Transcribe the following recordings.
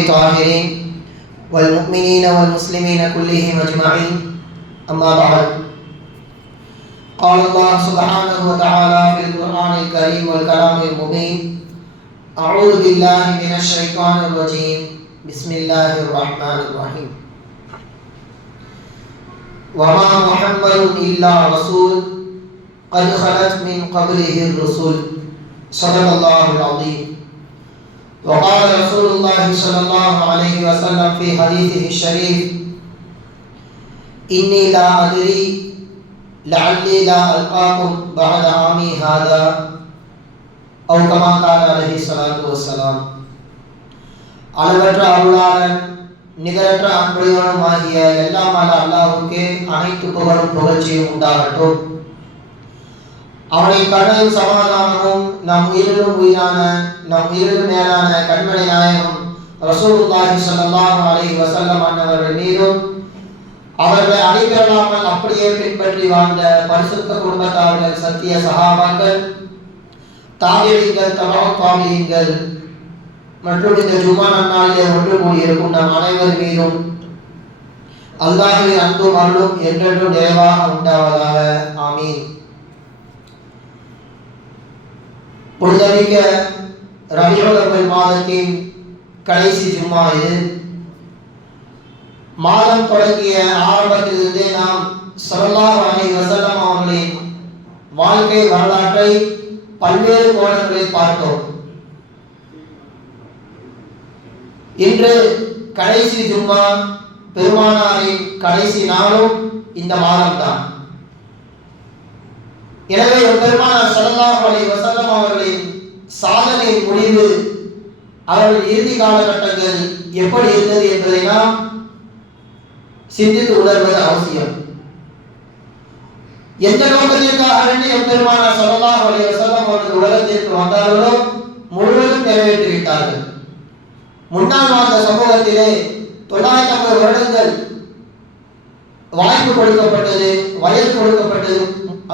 الطاهرين والمؤمنين والمسلمين كلهم أجمعين. أما بعد قال الله سبحانه وتعالى في القرآن الكريم والكلام المبين أعوذ بالله من الشيطان الرجيم. بسم الله الرحمن الرحيم. وما محمد إلا رسول قد خلت من قبله الرسل. صدق الله العظيم. وقال رسول الله صلى الله عليه وسلم في حديثه الشريف إني لا أدري لعلي لا ألقاكم بعد عامي هذا أو كما قال عليه الصلاة والسلام அளவற்ற அருளாளன் நிகரற்ற அன்புடையவனும் ஆகிய எல்லாம் அல்ல அல்லாஹ்வுக்கே அனைத்து புகழும் புகழ்ச்சியும் உண்டாகட்டும் அவனை கடலும் சமாதானமும் நம் உயிரிலும் உயிரான நம் உயிரிலும் மேலான கண்மணி நாயகம் ரசூலுல்லாஹி ஸல்லல்லாஹு அலைஹி வஸல்லம் அன்னவர்கள் மீதும் அவர்களை அழைப்பில்லாமல் அப்படியே பின்பற்றி வாழ்ந்த பரிசுத்த குடும்பத்தார்கள் சத்திய சகாபாக்கள் தாபியங்கள் தபாவ் தாபியங்கள் மற்றும் இந்த ஜுமா நன்னாளிலே ஒன்று கூடியிருக்கும் நம் அனைவர் மீதும் அல்லாஹின் அன்பும் அருளும் என்றென்றும் நிறைவாக உண்டாவதாக. ஆமீன். புனிதமிக்க ரபியுல் மாதத்தின் கடைசி ஜும்மா இது. மாதம் தொடங்கிய ஆரம்பத்திலிருந்தே நாம் சல்லல்லாஹு அலைஹி வஸல்லம் அவர்களின் வாழ்க்கை வரலாற்றை பல்வேறு கோணங்களில் பார்த்தோம். இன்று கடைசி ஜும்மா பெருமானாரின் கடைசி நாளும் இந்த மாதம்தான். எனவே பெருமானார் ஸல்லல்லாஹு அலி வஸல்லம் அவர்களின் சாதனை முடிவு அவர்கள் இறுதி காலகட்டங்கள் எப்படி இருந்தது என்பதை நாம் சிந்தித்து உணர்வது அவசியம். எந்த நோக்கத்திற்காக வேண்டி எம்பெருமானார் ஸல்லல்லாஹு அலி வஸல்லம் அவர்கள் உலகத்திற்கு வந்தார்களோ முழுவதும் நிறைவேற்றி விட்டார்கள் முன்னால் வாழ்ந்த சமூகத்திலே தொள்ளாயிரத்தி ஐம்பது வருடங்கள் வாய்ப்பு கொடுக்கப்பட்டது வயது கொடுக்கப்பட்டது.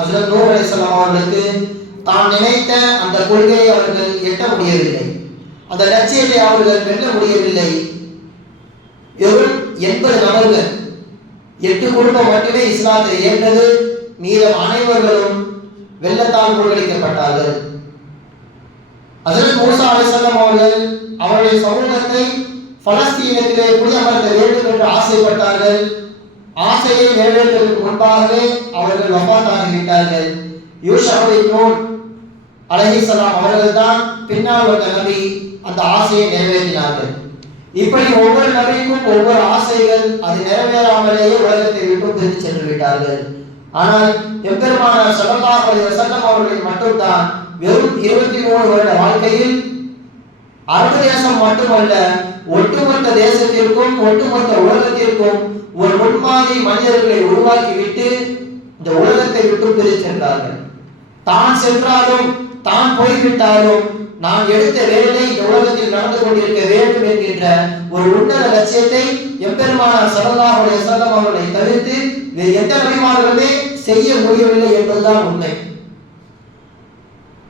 அதில் நூறு அலிஸ்லாம் அவர்களுக்கு தான் நினைத்த அந்த கொள்கையை அவர்கள் எட்ட முடியவில்லை. அந்த லட்சியத்தை அவர்கள் வெல்ல முடியவில்லை. வெறும் எண்பது நபர்கள் எட்டு குடும்பம் மட்டுமே இஸ்லாத்தை ஏற்றது. மீதம் அனைவர்களும் வெள்ளத்தால் மூழ்கடிக்கப்பட்டார்கள் அதில் மூசா அலிசல்லாம் அவர்கள் அவருடைய சமூகத்தை பலஸ்தீனத்திலே குடியமர்த்த வேண்டும் என்று ஆசைப்பட்டார்கள். ஆசையை நிறைவேற்றுவதற்கு முன்பாகவே அவர்கள் வஃபாத்தாகிவிட்டார்கள் யூஷாவுடைய நூல் அலஹிசலாம் அவர்கள் தான் பின்னால் வந்த நபி அந்த ஆசையை நிறைவேற்றினார்கள். இப்படி ஒவ்வொரு நபிக்கும் ஒவ்வொரு ஆசைகள் அது நிறைவேறாமலேயே உலகத்தை விட்டு பிரித்து சென்று விட்டார்கள். ஆனால் எம்பெருமான சடலாக செல்லம் வஸல்லம் மட்டும்தான் வெறும் இருபத்தி மூணு வருட வாழ்க்கையில் அரபு தேசம் மட்டுமல்ல ஒட்டுமொத்த தேசத்திற்கும் ஒட்டுமொத்த உலகத்திற்கும் ஒரு முன்மாதிரி மனிதர்களை உருவாக்கிவிட்டு இந்த உலகத்தை விட்டு பிரிச்சென்றார்கள் தான் சென்றாலும் தான் போய்விட்டாலும் நான் எடுத்த வேலை இந்த உலகத்தில் நடந்து கொண்டிருக்க வேண்டும் என்கின்ற ஒரு உன்னத லட்சியத்தை எம்பெருமானார் சரதாவுடைய அலைஹி அவர்களை தவிர்த்து வேறு எந்த நபிமார்களுமே செய்ய முடியவில்லை என்பதுதான் உண்மை.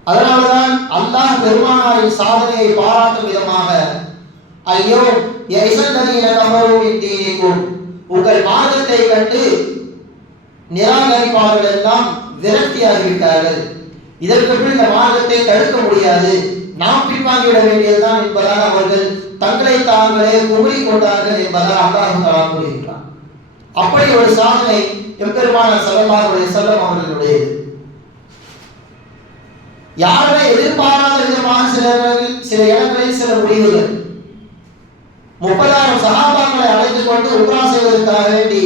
அதனாலதான் அல்லாஹ் பெருமானாரின் சாதனையை பாராட்டும் விதமாக ஐயோ யைசல்லதீன கஃபரு தீனிக்கும் உங்கள் மார்க்கத்தை கண்டு நிராகரிப்பாளர்கள் எல்லாம் விரக்தியாகிவிட்டார்கள். இதற்கு இந்த மார்க்கத்தை தடுக்க முடியாது. நாம் பின்வாங்கிவிட வேண்டியதுதான் என்பதால் அவர்கள் தங்களை தாங்களே குமரி கொண்டார்கள் என்பதால் அல்லாஹ் தலா கூறுகின்றான். அப்படி ஒரு சாதனை எம்பெருமான சல்லல்லாஹுடைய செல்லம் அவர்களுடையது. யாருமே எதிர்பாராத விதமான சில இடங்களில் சில இடங்களில் சில முடிவுகள். முப்பதாயிரம் சகாபாக்களை அழைத்துக் கொண்டு உப்ரா செய்வதற்காக வேண்டி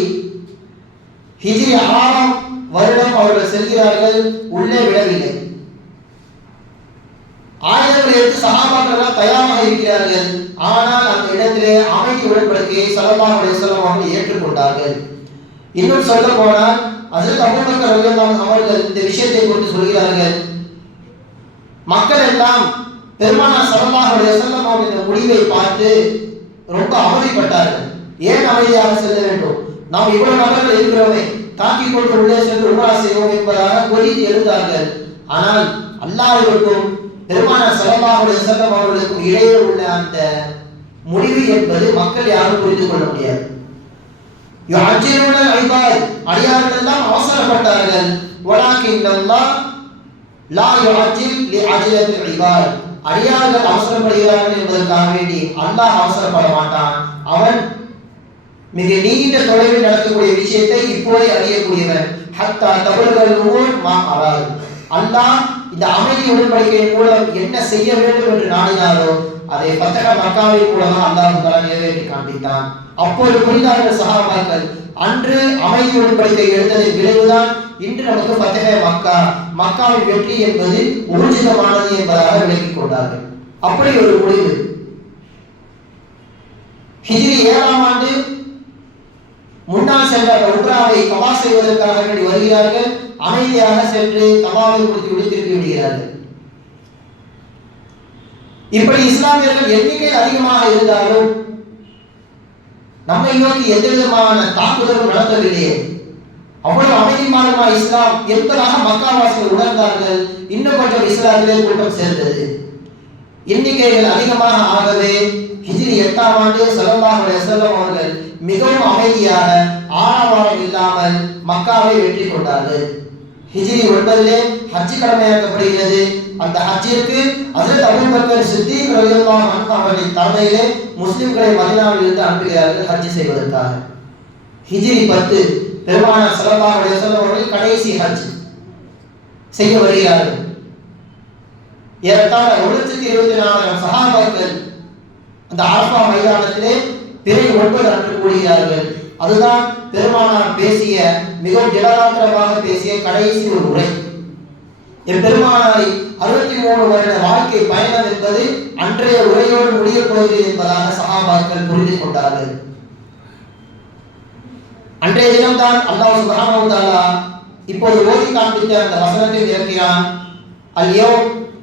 ஹிஜ்ரி ஆறாம் வருடம் அவர்கள் செல்கிறார்கள் உள்ளே விடவில்லை. ஆயுதங்களை எடுத்து சகாபாக்கள் தயாராக இருக்கிறார்கள். ஆனால் அந்த இடத்திலே அமைதி உடன்படிக்கையை சலமாக செல்லம் அவர்கள் ஏற்றுக்கொண்டார்கள். இன்னும் சொல்ல போனால் அதில் அபூபக்கர் அவர்கள் இந்த விஷயத்தை குறித்து சொல்கிறார்கள். மக்கள் எல்லாம் பெருமானார் ஸல்லல்லாஹு அலைஹி இந்த முடிவை பார்த்து ரொம்ப அவதிப்பட்டார்கள். ஏன் அமைதியாக செல்ல வேண்டும்? நாம் இவ்வளவு நபர்கள் இருக்கிறோமே தாக்கிக் கொண்டு உள்ளே சென்று உருவா செய்வோம் என்பதாக கொதித்து எழுந்தார்கள். ஆனால் அல்லாவிற்கும் பெருமானார் ஸல்லல்லாஹு செல்லம் அவர்களுக்கும் இடையே உள்ள அந்த முடிவு என்பது மக்கள் யாரும் புரிந்து கொள்ள முடியாது. அடியார்கள் எல்லாம் அவசரப்பட்டார்கள். வலாக்கின் லா யுஅஜில் லி அஜிலத்தில் இபாத் அடியார்கள் அவசரப்படுகிறார்கள் என்பதற்காக வேண்டி அல்லாஹ் அவசரப்பட மாட்டான். அவன் மிக நீண்ட தொலைவில் நடக்கக்கூடிய விஷயத்தை இப்போதே அறியக்கூடியவன். ஹத்தா தமிழர்கள் ஊர் மா அறாது அல்லாஹ் இந்த அமைதி உடன்படிக்கையின் மூலம் என்ன செய்ய வேண்டும் என்று நாடினாரோ அதை பத்தக மக்காவின் மூலமா அல்லாஹ் தலா நிறைவேற்றி காண்பித்தான். அப்போது புரிந்தார்கள் சகாபாக்கள் அன்று அமைதி உடன்படிக்கை எடுத்ததின் விளைவுதான் இன்று நமக்கு பச்சை மக்கா மக்காவின் வெற்றி என்பது ஊர்ஜிதமானது என்பதாக விளக்கிக் கொண்டார்கள். அப்படி ஒரு முடிவு. ஹிஜ்ரி ஏழாம் ஆண்டு முன்னால் சென்ற உக்ராவை உம்ராவை கபா செய்வதற்காக வேண்டி வருகிறார்கள். அமைதியாக சென்று கபாவை கொடுத்து விட்டு திருப்பி விடுகிறார்கள். இப்படி இஸ்லாமியர்கள் எண்ணிக்கையில் அதிகமாக இருந்தாலும் நம்மை நோக்கி எந்த விதமான தாக்குதலும் நடத்தவில்லையே அவ்வளவு அமைதிமானமா இஸ்லாம் என்பதாக மக்காவாசிகள் உணர்ந்தார்கள்? இன்னும் கொஞ்சம் இஸ்லாமிலே கூட்டம் சேர்ந்தது. எண்ணிக்கைகள் அதிகமாக ஆகவே ஹிஜிரி எட்டாம் ஆண்டு ஸல்லல்லாஹு அலைஹி அவர்கள் மிகவும் அமைதியாக ஆரவாரம் இல்லாமல் மக்காவை வெற்றி கொண்டார்கள். ஹிஜிரி ஒன்பதிலே ஹஜ் கடமையாக்கப்படுகிறது. அந்த ஹஜ்ஜிற்கு அதில் அபூபக்கர் சித்திக் ரலியல்லாஹு அவர்களின் தலைமையிலே முஸ்லிம்களை மதினாவில் இருந்து அனுப்புகிறார்கள் ஹஜ் செய்வதற்காக. ஹிஜிரி பத்து பெருமானார் ஸல்லல்லாஹு அலைஹி அவர்கள் கடைசி ஹஜ். செய்ய வருகிறார்கள். ஏறத்தாழ ஒரு லட்சத்தி இருபத்தி நாலாயிரம் சகாபாக்கள் அந்த அரபா மைதானத்திலே பிறை ஒன்பது அன்று கூடுகிறார்கள் அதுதான் பெருமானார் பேசிய மிகவும் திடகாத்திரமாக பேசிய கடைசி ஒரு உரை. என் பெருமானாரை அறுபத்தி மூணு வருட வாழ்க்கை பயணம் என்பது அன்றைய உரையோடு முடியப் போகிறது என்பதாக சகாபாக்கள் புரிந்து கொண்டார்கள். அன்றைய தினம்தான் அல்லாஹ் சுபஹானஹு வ தஆலா இப்போது ஓதி காண்பித்த அந்த வசனத்தை இறக்கிறான். அல்யோ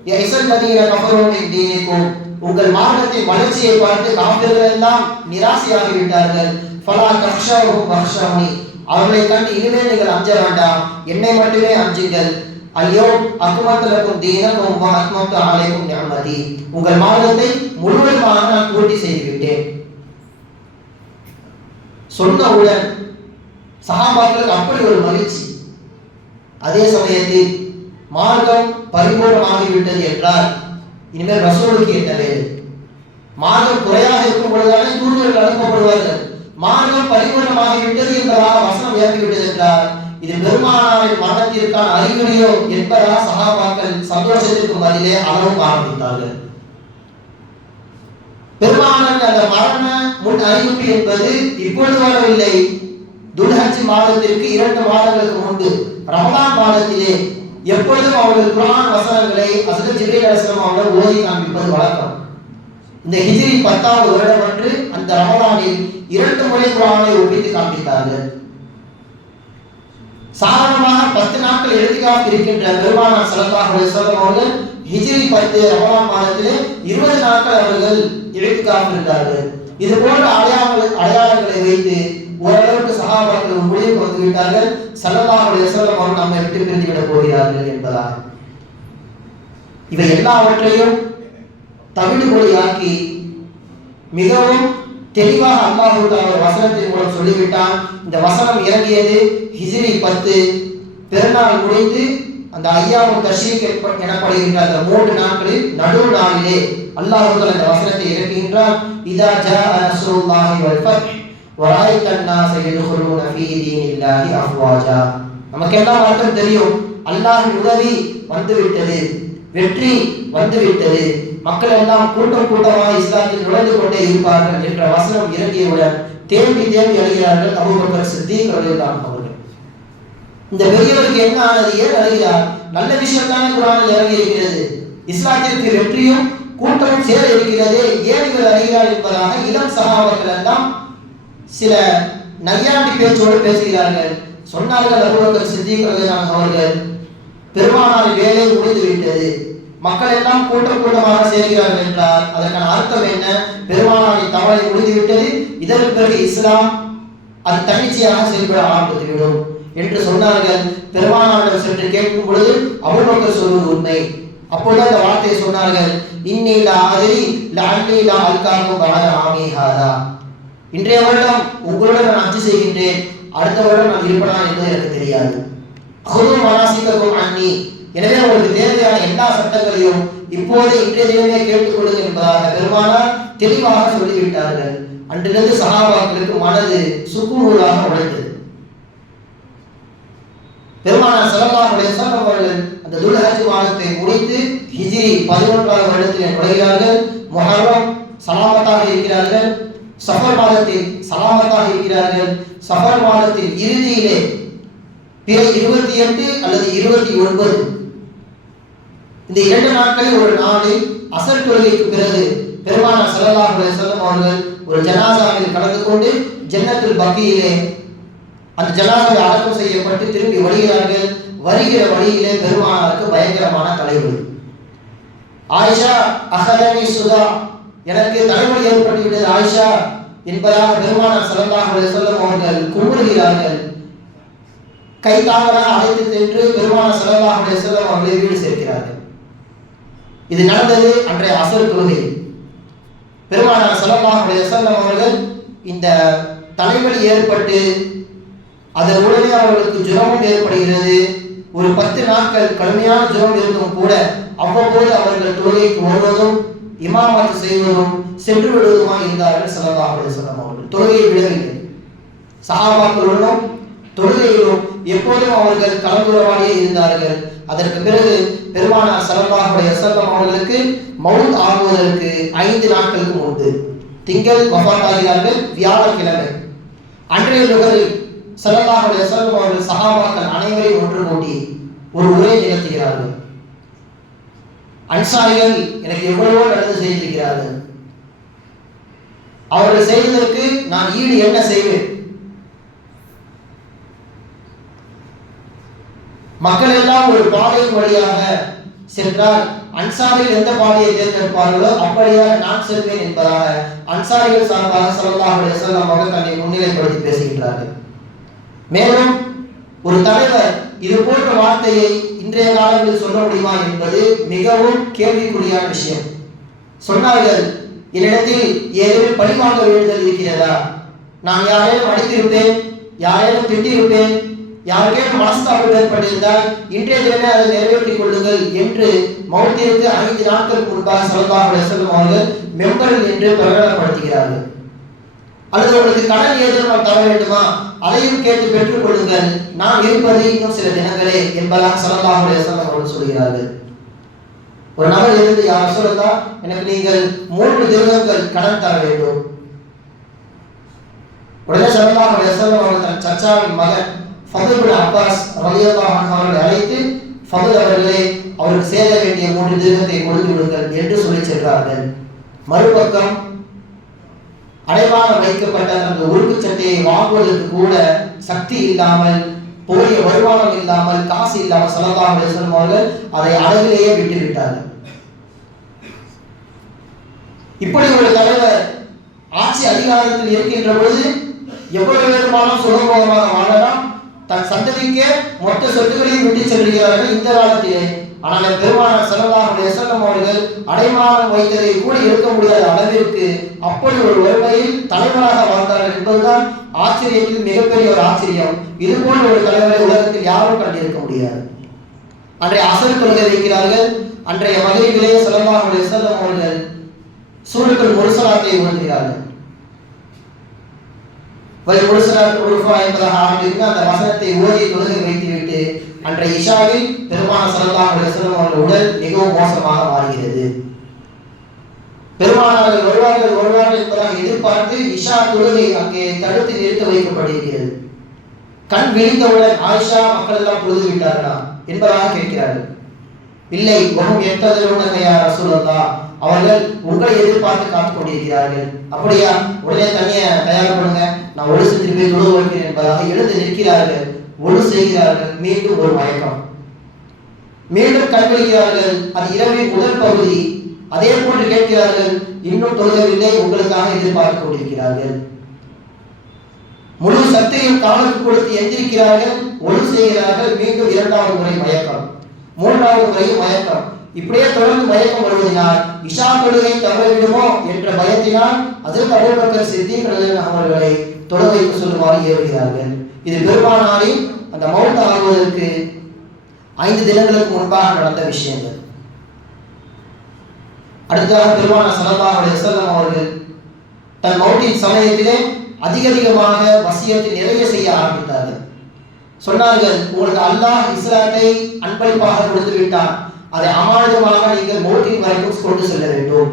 யைசல் லதீன கஃபரு மின் தீனிக்கும். உங்கள் மார்க்கத்தின் வளர்ச்சியை பார்த்து காப்பிர்கள் எல்லாம் நிராசையாகி விட்டார்கள் ஃபலா கக்ஷாஹு பக்ஷாமி அவர்களை கண்டு இனிமேல் நீங்கள் அஞ்ச வேண்டாம். என்னை மட்டுமே அஞ்சுங்கள். ஐயோ அக்குமத்தலக்கும் தீனக்கும் வ ஆலயக்கும் அலைக்கும் உங்கள் மார்க்கத்தை முழுவதுமாக நான் பூர்த்தி செய்துவிட்டேன். சொன்னவுடன் சகாபாக்களுக்கு அப்படி ஒரு மகிழ்ச்சி. அதே சமயத்தில் மார்க்கம் பரிபூர்ணமாகிவிட்டது என்றால் இனிமேல் ரசூலுக்கு என்ன வேறு? மார்க்கம் குறையாக இருக்கும் பொழுதானே தூதர்கள் அனுப்பப்படுவார்கள். மார்க்கம் பரிபூர்ணமாகிவிட்டது என்பதாக வசனம் இறங்கிவிட்டது என்றால் இது பெருமானாரின் மரணத்திற்கான அறிகுறியோ என்பதாக சகாபாக்கள் சந்தோஷத்திற்கு பதிலே அளவும் ஆரம்பித்தார்கள் பெருமானாரின் அந்த மரண முன் அறிவிப்பு என்பது இப்பொழுது வரவில்லை. துல்ஹஜ் மாதத்திற்கு இரண்டு மாதங்களுக்கு முன்பு ரமதான் மாதத்திலே எப்பொழுதும் அவர்கள் குரான் வசனங்களை ஹஸ்ரத் ஜிப்ரீல் அலைஹிஸ்ஸலாம் அவர்கள் ஓதி காண்பிப்பது வழக்கம். இந்த ஹிஜ்ரி பத்தாவது வருடம் அன்று அந்த ரமதானில் இரண்டு முறை குரானை ஒப்பித்து காண்பித்தார்கள். சாதாரணமாக பத்து நாட்கள் எழுதிக்காக இருக்கின்ற பெருமானார் சலத்தாக அலைஹி அவர்கள் ஹிஜ்ரி பத்து ரமலான் மாதத்திலே இருபது நாட்கள் அவர்கள் எழுதிக்காக இருந்தார்கள் இது போன்ற அடையாளங்களை அடையாளங்களை வைத்து ஓரளவுக்கு சகாபாக்கள் முடிவுக்கு வந்துவிட்டார்கள் விட்டார்கள். ஸல்லல்லாஹு அலைஹி நம்மை விட்டு பிரிந்து விட போகிறார்கள் என்பதாக இவை எல்லாவற்றையும் தவிடுபொடியாக்கி மிகவும் தெளிவாக அல்லாஹு ஒரு வசனத்தின் மூலம் சொல்லிவிட்டான். இந்த வசனம் இறங்கியது ஹிசிரி பத்து. பெருநாள் முடிந்து அந்த ஐயாவும் தஷீக் எனப்படுகின்ற அந்த மூன்று நாட்களில் நடு நாளிலே அல்லாஹு இந்த வசனத்தை இறக்குகின்றான். இதா ஜா அசுல்லாஹி வல் வராய்த் அன்னாஸ் யதுகுலூன ஃபீ தீனில்லாஹி அஃப்வாஜா நமக்கெல்லாம் வழக்கம் தெரியும் அல்லாஹின் உதவி வந்துவிட்டது வெற்றி வந்துவிட்டது மக்கள் எல்லாம் கூட்டம் கூட்டமாக இஸ்லாத்தில் நுழைந்து கொண்டே இருப்பார்கள் என்ற வசனம் இறங்கியவுடன் தேம்பி தேம்பி அழுகிறார்கள் அபூபக்கர் சித்திக் அவர்கள் இந்த பெரியவருக்கு என்ன ஆனது ஏன் அழுகிறார் நல்ல விஷயம் தானே குரானில் இறங்கி இருக்கிறது இஸ்லாத்திற்கு வெற்றியும் கூட்டமும் சேர இருக்கிறது ஏன் இவர் அழுகிறார் என்பதாக இளம் சகாபாக்கள் எல்லாம் சில நையாண்டி பேச்சோடு பேசுகிறார்கள். சொன்னார்கள் அபூபக்கர் சித்திக் அவர்கள் பெருமானாரின் வேலை முடிந்து விட்டது மக்கள் எல்லாம் கூட்டம் கூட்டமாக சேர்கிறார்கள் என்றால் அதற்கான அர்த்தம் என்ன? பெருமானாரின் தவறை முடிந்து விட்டது இதற்கு பிறகு இஸ்லாம் அது தன்னிச்சையாக செயல்பட ஆரம்பித்துவிடும். என்று சொன்னார்கள். பெருமானாரிடம் சென்று கேட்கும் பொழுது அபூபக்கர் சொல்வது உண்மை. அப்பொழுது அந்த வார்த்தையை சொன்னார்கள். இன்னிலா அதிரி லா அல்காக்கும் பலத ஆமீஹாதா இன்றைய வருடம் உங்களுடன் நான் அச்சு செய்கின்றேன். அடுத்த வருடம் நான் இருப்பனா என்பது எனக்கு தெரியாது. அகுதும் மனாசிக்கவும் அண்ணி எனவே உங்களுக்கு தேவையான எல்லா சட்டங்களையும் இப்போதே இன்றைய தினமே கேட்டுக்கொள்ளுங்கள் என்பதாக பெருமானார் தெளிவாக சொல்லிவிட்டார்கள். அன்றிலிருந்து சகாபாக்களுக்கு மனது சுக்குநூலாக உழைத்தது. பெருமானார் ஸல்லல்லாஹு அலைஹி அவர்கள் அந்த துல்ஹஜ் மாதத்தை முடித்து ஹிஜ்ரி பதினொன்றாவது வருடத்தில் நுழைகிறார்கள் முஹர்ரம் சஃபர் மாதத்தில் சலாமத்தாக இருக்கிறார்கள். சஃபர் மாதத்தின் இறுதியிலே பிற இருபத்தி எட்டு அல்லது இருபத்தி ஒன்பது. இந்த இரண்டு நாட்களில் ஒரு நாளில் அசர் தொழுகைக்கு பிறகு பெருமானார் ஸல்லல்லாஹு அலைஹி அவர்கள் ஒரு ஜனாசாவில் கலந்து கொண்டு ஜன்னத்தில் பக்கியிலே அந்த ஜனாசாவை அடக்கம் செய்யப்பட்டு திரும்பி வருகிறார்கள். வருகிற வழியிலே பெருமானாருக்கு பயங்கரமான தலைவலி. ஆயிஷா அகதனி சுதா எனக்கு தலைவலி ஏற்பட்டுவிட்டது. ஆயிஷா என்பதாக பெருமானார் ஸல்லல்லாஹு செல்லும் அவர்கள் கூறுகிறார்கள். கை தாங்களாக அழைத்து சென்று பெருமானார் ஸல்லல்லாஹு செல்லும் அவர்களை வீடு சேர்க்கிறார்கள். இது நடந்தது அன்றைய அசர் தொழுகை. பெருமானார் ஸல்லல்லாஹு செல்லும் அவர்கள் இந்த தலைவலி ஏற்பட்டு அதன் உடனே அவர்களுக்கு ஜுரமும் ஏற்படுகிறது. ஒரு பத்து நாட்கள் கடுமையான ஜுரம் இருந்தும் கூட அவ்வப்போது அவர்கள் தொழுகைக்கு வருவதும் இமாமத்து செய்வதும் சென்று விடுவதுமாக இருந்தார்கள் ஸல்லல்லாஹு அலைஹி வஸல்லம் அவர்கள். தொழுகையை விடவில்லை. சகாபாக்களுடனும் தொழுகையிலும் எப்போதும் அவர்கள் கலந்துரவாடியே இருந்தார்கள். அதற்கு பிறகு பெருமானார் ஸல்லல்லாஹு அலைஹி அவர்களுக்கு மவுத் ஆகுவதற்கு ஐந்து நாட்களுக்கு முன்பு திங்கள் வபாத்தாகிறார்கள் வியாழக்கிழமை. அன்றைய நுகரில் ஸல்லல்லாஹு அலைஹி அவர்கள் சகாபாக்கள் அனைவரையும் ஒன்று கூட்டி ஒரு உரை நிகழ்த்துகிறார்கள். அன்சாரிகள் எனக்கு எவ்வளவோ நடந்து செய்திருக்கிறார்கள். அவர்கள் செய்ததற்கு நான் ஈடு என்ன செய்வேன்? மக்கள் எல்லாம் ஒரு பாதையின் வழியாக சென்றால் அன்சாரிகள் எந்த பாதையை தேர்ந்தெடுப்பார்களோ அப்படியாக நான் செல்வேன் என்பதாக அன்சாரிகள் சார்பாக ஸல்லல்லாஹு அலைஹி வஸல்லம் அவர்கள் தன்னை முன்னிலைப்படுத்தி பேசுகின்றார்கள். மேலும் ஒரு தலைவர் இது போன்ற வார்த்தையை இன்றைய காலங்களில் சொல்ல முடியுமா என்பது மிகவும் கேள்விக்குறியான விஷயம். சொன்னார்கள் என்னிடத்தில் ஏதேனும் பழிவாங்க வேண்டுதல் இருக்கிறதா? நான் யாரேனும் அடித்திருப்பேன் யாரேனும் திட்டிருப்பேன் யாருக்கேனும் மனஸ்தாபம் ஏற்பட்டிருந்தால் இன்றைய தினமே அதை நிறைவேற்றிக் கொள்ளுங்கள் என்று மௌத்திற்கு ஐந்து நாட்களுக்கு முன்பாக சொல்லலாம் அலைஹி அவர்கள் மெம்பர்கள் என்று பிரகடனப்படுத்துகிறார்கள். அல்லது உங்களுக்கு கடன் ஏதேனும் நான் தர வேண்டுமா? அதையும் கேட்டு பெற்றுக் கொள்ளுங்கள். நான் இருப்பது இன்னும் சில தினங்களே என்பதாக ஸல்லல்லாஹு அவர்கள் சொல்கிறார்கள். ஒரு நபர் இருந்து யார் சொல்லா எனக்கு நீங்கள் மூன்று தினங்கள் கடன் தர வேண்டும். உடனே ஸல்லல்லாஹு அவர்கள் தன் சச்சாவின் மகன் ஃபதுல் அப்பாஸ் ரலியல்லாஹு அவர்களை அழைத்து ஃபதுல் அவர்களே அவருக்கு சேர வேண்டிய மூன்று திருகத்தை கொடுத்து விடுங்கள் என்று சொல்லி சென்றார்கள். மறுபக்கம் அடைவாக வைக்கப்பட்ட அந்த உறுப்பு சட்டையை வாங்குவதற்கு கூட சக்தி இல்லாமல் போதிய வருமானம் இல்லாமல் காசு இல்லாமல் ஸல்லல்லாஹு அலைஹி அவர்கள் அதை அழகிலேயே விட்டு விட்டார்கள். இப்படி ஒரு தலைவர் ஆட்சி அதிகாரத்தில் இருக்கின்ற பொழுது எவ்வளவு வேண்டுமானாலும் சுகபோகமாக வாழலாம் தன் சந்ததிக்கே மொத்த சொத்துக்களையும் விட்டு செல்கிறார்கள். இந்த காலத்திலே ஆனால் பெருமானார் செலவாக அலைஹி அவர்கள் அடைமானம் வைத்ததை கூட இருக்க முடியாத அளவிற்கு அப்படி ஒரு வறுமையில் தலைவராக வாழ்ந்தார்கள் என்பதுதான் ஆச்சரியத்தில் மிகப்பெரிய ஒரு ஆச்சரியம். இது போன்ற ஒரு தலைவரை உலகத்தில் யாரும் கண்டிருக்க முடியாது. அன்றைய அசல் தொழுகை வைக்கிறார்கள். அன்றைய மகிழ்விலே ஸல்லல்லாஹு அலைஹி அவர்கள் சூழல்கள் முரசலாத்தை உணர்கிறார்கள். வை முரசலாத்து உருஃபா என்பதாக ஆரம்பித்து அந்த வசனத்தை ஓதி தொழுகை வைத்துவிட்டு அன்றைய இஷாவில் பெருமான ஸல்லல்லாஹு அலைஹி அவர்கள் உடல் மிகவும் மோசமாக மாறுகிறது. பெருமானார்கள் வருவார்கள் வருவார்கள் என்பதாக எதிர்பார்த்து இஷா தொழுகை அங்கே தடுத்து நிறுத்த வைக்கப்படுகிறது கண் விழித்தவுடன் ஆயிஷா மக்கள் எல்லாம் தொழுது விட்டார்களா என்பதாக கேட்கிறார்கள். இல்லை வகும் எத்ததையா ரசூலல்லா அவர்கள் உங்களை எதிர்பார்த்து காத்துக் கொண்டிருக்கிறார்கள். அப்படியா? உடனே தண்ணியை தயார் பண்ணுங்க. நான் ஒழு செஞ்சு போய் தொழுது வைக்கிறேன் என்பதாக எழுந்து நிற்கிறார்கள். ஒன்று செய்கிறார்கள் மீண்டும் ஒரு மயக்கம். மீண்டும் கண்விழிக்கிறார்கள் அது இரவின் முதல் பகுதி. அதே போன்று கேட்கிறார்கள் இன்னும் தொழுகவில்லை உங்களுக்காக எதிர்பார்த்து கொண்டிருக்கிறார்கள். முழு சக்தியும் காலுக்கு கொடுத்து எந்திரிக்கிறார்கள் ஒழு செய்கிறார்கள் மீண்டும் இரண்டாவது முறை மயக்கம். மூன்றாவது முறையும் மயக்கம். இப்படியே தொடர்ந்து மயக்கம் வருவதனால் இஷா தொழுகை தவறவிடுமோ என்ற பயத்தினால் அதில் அபூபக்கர் சித்தி ரலியல்லாஹு அவர்களை தொழுகைக்கு சொல்லுமாறு ஏறுகிறார்கள் இது பெருமானாரின் அந்த மௌத்த ஆகுவதற்கு ஐந்து தினங்களுக்கு முன்பாக நடந்த விஷயங்கள். அடுத்ததாக பெருமான சல்லல்லாஹு அலைஹி அவர்கள் தன் மௌட்டின் சமயத்திலே அதிக அதிகமாக வசியத்தை நிறைய செய்ய ஆரம்பித்தார்கள். சொன்னார்கள் உங்களுக்கு அல்லாஹ் இஸ்லாத்தை அன்பளிப்பாக கொடுத்து விட்டான் அதை அமானிதமாக நீ மௌட்டின் வரைக்கும் கொண்டு செல்ல வேண்டும்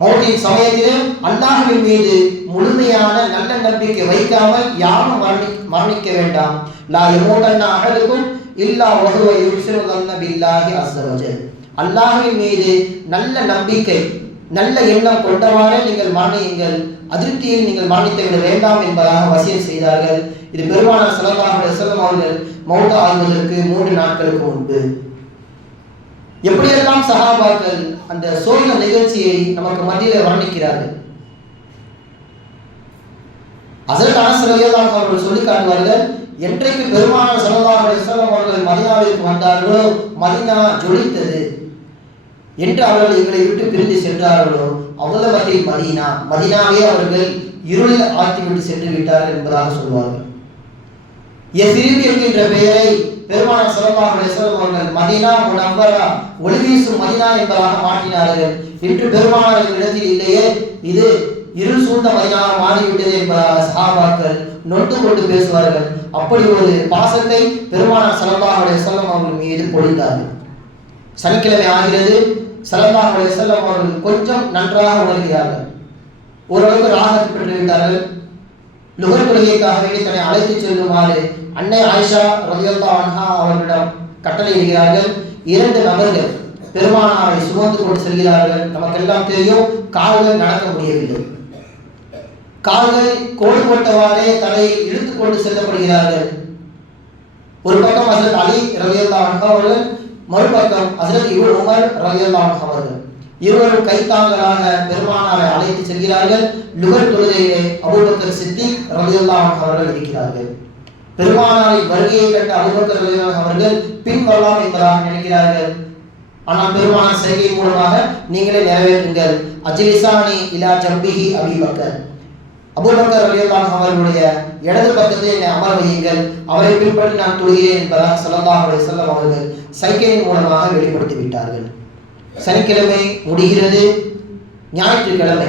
மௌத்தின் சமயத்திலே அல்லாஹின் மீது முழுமையான நல்ல நம்பிக்கை வைக்காமல் யாரும் மரணி மரணிக்க வேண்டாம். லா யமூதன்ன அகலுக்கும் இல்லா வஹுவ யுஹ்சினு தன்ன பில்லாஹி அஸ்ஸ மீது நல்ல நம்பிக்கை நல்ல எண்ணம் கொண்டவாறே நீங்கள் மரணியுங்கள். அதிருப்தியில் நீங்கள் மரணித்து விட வேண்டாம் என்பதாக வசியம் செய்தார்கள். இது பெருமானார் ஸல்லல்லாஹு அலைஹி வஸல்லம் அவர்கள் ஆகுவதற்கு மூன்று நாட்களுக்கு முன்பு. எப்படியெல்லாம் சஹாபாக்கள் அந்த சோழ நிகழ்ச்சியை நமக்கு மத்தியில் வர்ணிக்கிறார்கள்? அசரத் அனஸ் அவர்கள் சொல்லி காட்டுவார்கள் என்றைக்கு பெருமான ஸல்லல்லாஹு அலைஹி அவர்கள் மதினாவிற்கு வந்தார்களோ மதினா ஜொலித்தது. என்று அவர்கள் எங்களை விட்டு பிரிந்து சென்றார்களோ அவ்வளவத்தில் மதினா மதினாவே அவர்கள் இருளில் ஆழ்த்திவிட்டு சென்று விட்டார்கள் என்பதாக சொல்வார்கள். எசிரிபி என்கின்ற பெயரை பெருமானார் சிறப்பாக அலைஹி வஸல்லம் அவர்கள் மதீனா முனவ்வரா ஒளி வீசும் மதினா என்பதாக மாற்றினார்கள். இன்று பெருமானார் இடத்தில் இல்லையே இது இருள் சூழ்ந்த மதினாக மாறிவிட்டது என்பதாக சகாபாக்கள் நொட்டு கொண்டு பேசுவார்கள். அப்படி ஒரு பாசத்தை பெருமானார் ஸல்லல்லாஹு செல்லம் அவர்கள் மீது பொழிந்தார்கள். சனிக்கிழமை ஆகிறது. ஸல்லல்லாஹு செல்லம் அவர்கள் கொஞ்சம் நன்றாக உணர்கிறார்கள் ஓரளவுக்கு ராகத்தை பெற்று விட்டார்கள் லுகர் வேண்டி தன்னை அழைத்து செல்லுமாறு அன்னை ஆயிஷா ரலியல்லாஹு அன்ஹா அவர்களிடம் கட்டளையிடுகிறார்கள். இரண்டு நபர்கள் பெருமானாரை சுமந்து கொண்டு செல்கிறார்கள். நமக்கெல்லாம் தெரியும் கால்கள் நடக்க முடியவில்லை. கால்கள் கோடு போட்டவாறே தலையை இழுத்து கொண்டு செல்லப்படுகிறார்கள். ஒரு பக்கம் அசரத் அலி ரவியல்லா அன்ஹு அவர்கள் மறுபக்கம் அசரத் இவர் உமர் ரவியல்லா அன்ஹு அவர்கள். இருவரும் கைத்தாங்களாக பெருமானாரை அழைத்து செல்கிறார்கள். லுகர் தொழுகையிலே அபூபக்கர் சித்திக் ரவியல்லா அன்ஹு அவர்கள் இருக்கிறார்கள். பெருமானாரை வருகையை கண்ட அபுபக்கர் அவர்கள் பின் வரலாம் என்பதாக நினைக்கிறார்கள். ஆனால் பெருமானார் செய்கை மூலமாக நீங்களே நிறைவேற்றுங்கள். அஜிலிசானி இலா ஜம்பிஹி அபிபக்கர். அபுபக்கர் ரலியல்லாஹு அவர்களுடைய இடது பக்கத்தில் என்னை அமர வையுங்கள். அவரை பின்பற்றி நான் தொழுகிறேன் என்பதாக ஸல்லல்லாஹு செல்லம் அவர்கள் சைக்கிளின் மூலமாக வெளிப்படுத்தி விட்டார்கள். சனிக்கிழமை முடிகிறது. ஞாயிற்றுக்கிழமை.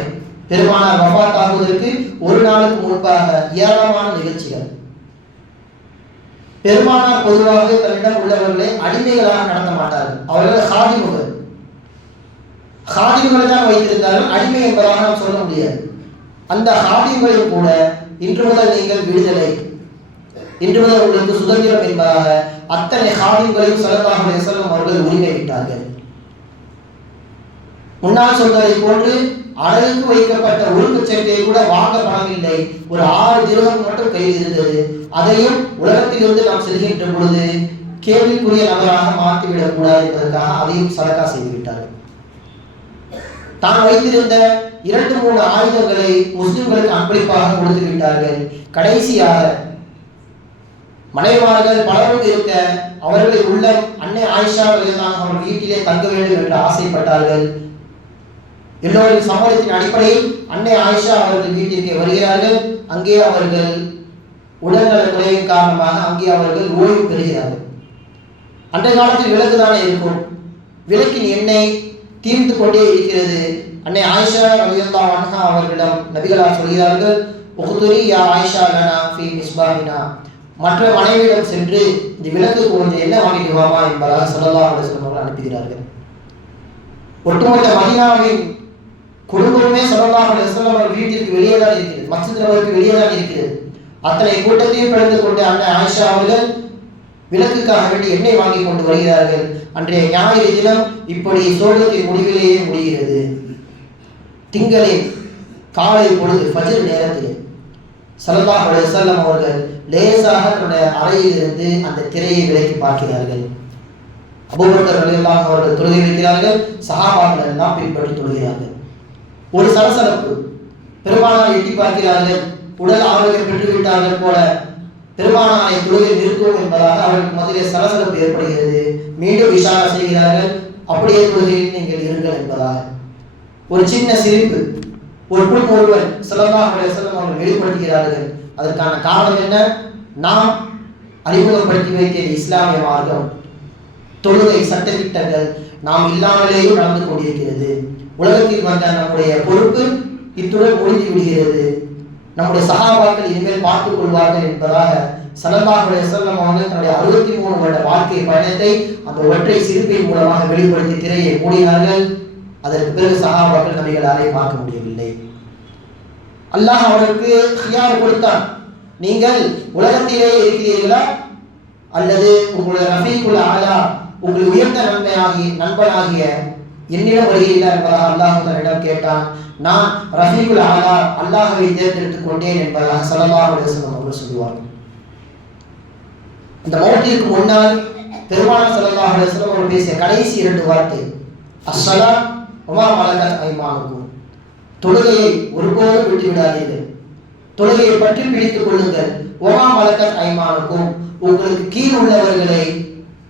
பெருமானார் வஃபாத் ஆகுவதற்கு ஒரு நாளுக்கு முன்பாக ஏராளமான நிகழ்ச்சிகள். பெருமானார் பொதுவாக தன்னிடம் உள்ளவர்களை அடிமைகளாக நடத்த மாட்டார்கள். அவர்கள் ஹாதிமுகள் ஹாதிமுகளை தான் வைத்திருந்தாலும் அடிமை என்பதாக நாம் சொல்ல முடியாது. அந்த ஹாதிம்களையும் கூட இன்று முதல் நீங்கள் விடுதலை. இன்று முதல் உங்களுக்கு சுதந்திரம் என்பதாக அத்தனை ஹாதிம்களையும் ஸல்லல்லாஹு அலைஹி அவர்கள் உரிமை விட்டார்கள். முன்னால் சொல்வதை போன்று அழகுக்கு வைக்கப்பட்ட உறுப்பு சட்டையை கூட வாங்க பணமில்லை ஒரு ஆறு திருகம் மட்டும் கையில் இருந்தது. அதையும் உலகத்திலிருந்து நாம் செல்கின்ற பொழுது கேள்விக்குரிய நபராக மாற்றிவிடக் கூடாது என்பதற்காக அதையும் சரக்கா செய்துவிட்டார்கள் தான் வைத்திருந்த இரண்டு மூணு ஆயுதங்களை முஸ்லிம்களுக்கு அன்பளிப்பாக கொடுத்து விட்டார்கள். கடைசியாக மனைவார்கள் பலரும் இருக்க அவர்களை உள்ள அன்னை ஆயிஷா அவர்கள் வீட்டிலே தங்க வேண்டும் என்று ஆசைப்பட்டார்கள். எல்லோரின் சம்மதத்தின் அடிப்படையில் அன்னை ஆயிஷா அவர்கள் வீட்டிற்கு வருகிறார்கள். அங்கே அவர்கள் உடல்நல குறைவின் காரணமாக அங்கே அவர்கள் ஓய்வு பெறுகிறார்கள். அன்றைய காலத்தில் விளக்கு தானே இருக்கும். விளக்கின் எண்ணெய் தீர்ந்து கொண்டே இருக்கிறது. அன்னை ஆயிஷா ரலியல்லாஹு அன்ஹா அவர்களிடம் நபிகளார் சொல்கிறார்கள் உகுதுரி யா ஆயிஷா லனா ஃபி மிஸ்பாஹினா. மற்ற மனைவியிடம் சென்று இந்த விளக்கு கொஞ்சம் என்ன வாங்கிட்டு வாமா என்பதாக சொல்லலாம் அலைஹி வஸல்லம் அவர்கள் அனுப்புகிறார்கள். ஒட்டுமொத்த மதினாவின் குடும்பமே ஸல்லல்லாஹு அவர் வீட்டிற்கு வெளியே தான் இருக்கிறது. மஸ்ஜித் நபருக்கு வெளியே தான் இருக்கிறது. அத்தனை கூட்டத்தையும் பிளந்து கொண்டு அண்ணன் ஆயிஷா அவர்கள் விளக்குக்காக வேண்டி எண்ணெய் வாங்கி கொண்டு வருகிறார்கள். அன்றைய ஞாயிறு தினம் இப்படி சோகத்தின் முடிவிலேயே முடிகிறது. திங்களின் காலை பொழுது பஜர் நேரத்தில் ஸல்லல்லாஹு செல்லம் அவர்கள் லேசாக தன்னுடைய அறையிலிருந்து அந்த திரையை விலக்கி பார்க்கிறார்கள். அபூபக்கர் அவர்கள் தொழுகை வைக்கிறார்கள் சகாபாக்கள் எல்லாம் பின்பற்றி தொழுகிறார்கள். ஒரு சலசலப்பு. பெருமானார் எட்டி பார்க்கிறார்கள். உடல் ஆரோக்கியம் பெற்று விட்டார்கள் போல. பெருமானாரை தொழுகை நிறுத்துவோம் என்பதாக அவர்களுக்கு முதலில் சலசலப்பு ஏற்படுகிறது. மீண்டும் விசாரணை செய்கிறார்கள். அப்படியே தொழுகையில் நீங்கள் இருங்கள் என்பதாக. ஒரு சின்ன சிரிப்பு. ஒரு புல் ஒருவர் ஸல்லல்லாஹு செல்லம் அவர்கள் வெளிப்படுத்துகிறார்கள். அதற்கான காரணம் என்ன? நாம் அறிமுகப்படுத்தி வைக்கிற இஸ்லாமிய மார்க்கம். தொழுகை சட்ட திட்டங்கள் நாம் இல்லாமலேயும் நடந்து கொண்டிருக்கிறது. உலகத்தில் வந்த நம்முடைய பொறுப்பு இத்துடன் முடிந்து விடுகிறது. நம்முடைய சகாபாக்கள் இனிமேல் பார்த்துக் கொள்வார்கள் என்பதாக ஸல்லல்லாஹு செல்லம் வஸல்லம் அவர்கள் தன்னுடைய அறுபத்தி மூணு வருட வாழ்க்கை பயணத்தை அந்த ஒற்றை சிரிப்பின் மூலமாக வெளிப்படுத்தி திரையை மூடினார்கள். அதற்கு பிறகு சகாபாக்கள் நபிகளாலே பார்க்க முடியவில்லை. அல்லாஹ் அவருக்கு ஹியார் கொடுத்தான். நீங்கள் உலகத்திலே இருக்கிறீர்களா? அல்லது உங்களுடைய ரஃபீக்குல் ஆலா உங்கள் உயர்ந்த நன்மையாகிய நண்பனாகிய என்னிடம் வருகிறீர்களா என்பதாக அல்லாஹ் தன்னிடம் கேட்டான். நான் ரஃபீக்குல் ஆலா அல்லாஹவை தேர்ந்தெடுத்துக் கொண்டேன் என்பதாக ஸல்லல்லாஹு அலைஹி அவர்கள் சொல்லுவார்கள். இந்த மௌத்திற்கு முன்னால் பெருமான ஸல்லல்லாஹு அலைஹி அவர்கள் பேசிய கடைசி இரண்டு வார்த்தை அஸ்ஸலா உமா மலகத் ஐமானுக்கும். தொழுகையை ஒருபோதும் விட்டு விடாதீர்கள். தொழுகையை பற்றி பிடித்துக் கொள்ளுங்கள். ஒமா மலக்கத் ஐமானுக்கும். உங்களுக்கு கீழ் உள்ளவர்களை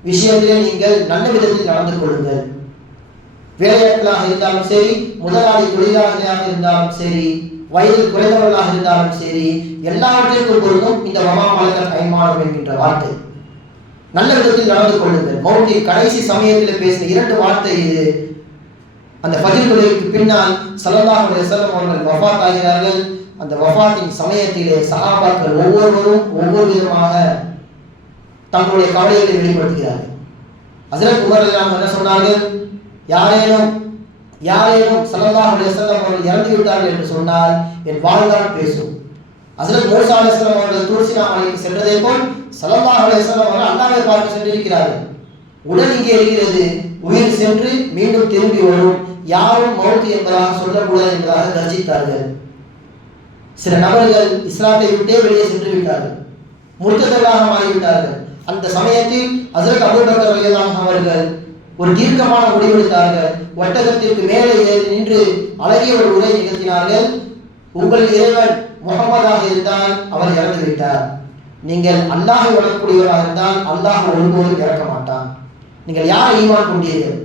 விஷயத்திலே நீங்கள் நல்ல விதத்தில் நடந்து கொள்ளுங்கள். வேலையாட்களாக இருந்தாலும் சரி முதலாளி தொழிலாளர்களாக இருந்தாலும் சரி வயதில் குறைந்தவர்களாக இருந்தாலும் சரி எல்லாவற்றிற்கும் பொருந்தும் இந்த வமா மலக்கத் என்கின்ற வார்த்தை. நல்ல விதத்தில் நடந்து கொள்ளுங்கள். மௌட்டி கடைசி சமயத்தில் பேசின இரண்டு வார்த்தை இது. அந்த ஃபஜ்ர் பின்னால் ஸல்லல்லாஹு செல்லம் அவர்கள் வஃபாத் ஆகிறார்கள். அந்த வஃபாத்தின் சமயத்திலே சகாபாக்கள் ஒவ்வொருவரும் ஒவ்வொரு விதமாக தங்களுடைய கவலைகளை வெளிப்படுத்துகிறார்கள். ஹஜ்ரத் உமர் என்ன சொன்னார்கள்? யாரேனும் யாரேனும் ஸல்லல்லாஹு அலைஹி வஸல்லம் அவர்கள் இறந்து விட்டார்கள் என்று சொன்னால் என் வாழ்நாள் பேசும். அசரத் மூசா அலைஹிஸ்ஸலாம் அவர்கள் துளசி நாமலைக்கு சென்றதை போல் ஸல்லல்லாஹு அலைஹி வஸல்லம் அவர்கள் அல்லாஹ்வை பார்த்து சென்றிருக்கிறார்கள். உடல் இங்கே இருக்கிறது. உயிர் சென்று மீண்டும் திரும்பி வரும். யாரும் மௌத்து என்பதாக சொல்லக்கூடாது என்பதாக கர்ஜித்தார்கள் சில நபர்கள் இஸ்லாத்தை விட்டே வெளியே சென்று விட்டார்கள். முர்த்தர்களாக மாறிவிட்டார்கள். அந்த சமயத்தில் அசரத் அபுபக்கர் அவர்கள் ஒரு தீர்க்கமான முடிவெடுத்தார்கள். ஒட்டகத்திற்கு மேலே ஏறி நின்று அழகிய ஒரு உரை நிகழ்த்தினார்கள். உங்கள் இறைவன் முகமதாக இருந்தால் அவர் இறந்து விட்டார். நீங்கள் அல்லாஹை வளரக்கூடியவராக இருந்தால் அல்லாஹ் ஒருபோதும் இறக்க மாட்டான். நீங்கள் யார் ஈமான் கொண்டீர்கள்?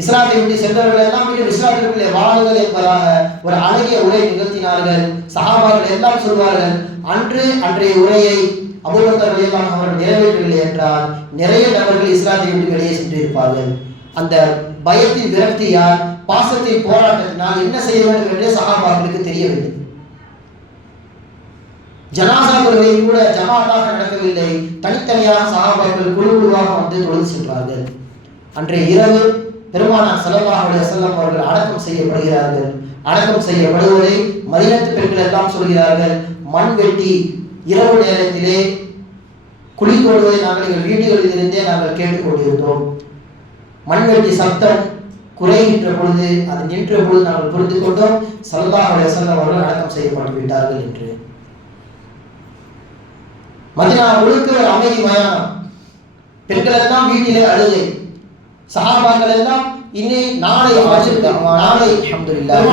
இஸ்லாத்தை விட்டு சென்றவர்கள் எல்லாம் மீண்டும் இஸ்லாத்திற்குள்ளே வாழுங்கள் என்பதாக ஒரு அழகிய உரை நிகழ்த்தினார்கள். சகாபார்கள் எல்லாம் சொல்வார்கள் அன்று அன்றைய உரையை அபூபக்கர் ரலியல்லாஹு அவர்கள் நிறைவேற்றவில்லை என்றால் நிறைய நபர்கள் இஸ்லாத்தை விட்டு வெளியே சென்று இருப்பார்கள் அந்த பயத்தின் விரக்தியால் பாசத்தின் போராட்டத்தினால் என்ன செய்ய வேண்டும் என்று சஹாபாக்களுக்கு தெரியவில்லை. ஜனாசா தொழுகை கூட ஜமாத்தாக நடக்கவில்லை. தனித்தனியாக சகாபாக்கள் குழு குழுவாக வந்து தொழுது சென்றார்கள். அன்றைய இரவு பெருமானார் ஸல்லல்லாஹு அலைஹி அவர்கள் அடக்கம் செய்யப்படுகிறார்கள். அடக்கம் செய்யப்படுவதை மதினத்து பெண்கள் எல்லாம் சொல்கிறார்கள். மண் வெட்டி இரவு நேரத்திலே குழி தோடுவதை நாங்கள் எங்கள் வீடுகளில் இருந்தே நாங்கள் கேட்டுக்கொண்டிருந்தோம். மண்வெட்டி சத்தம் குறைகின்ற பொழுது அது நின்ற பொழுது நாங்கள் புரிந்து கொண்டோம் ஸல்லல்லாஹு அலைஹி அவர்கள் அடக்கம் செய்யப்பட்டு விட்டார்கள் என்று. மதினா முழுக்க ஒரு அமைதி மயானம். பெண்கள் எல்லாம் வீட்டிலே அழுகை. சகாபாக்கள் எல்லாம் இன்னை நாளை நாளை அல்ஹம்துலில்லாஹ்.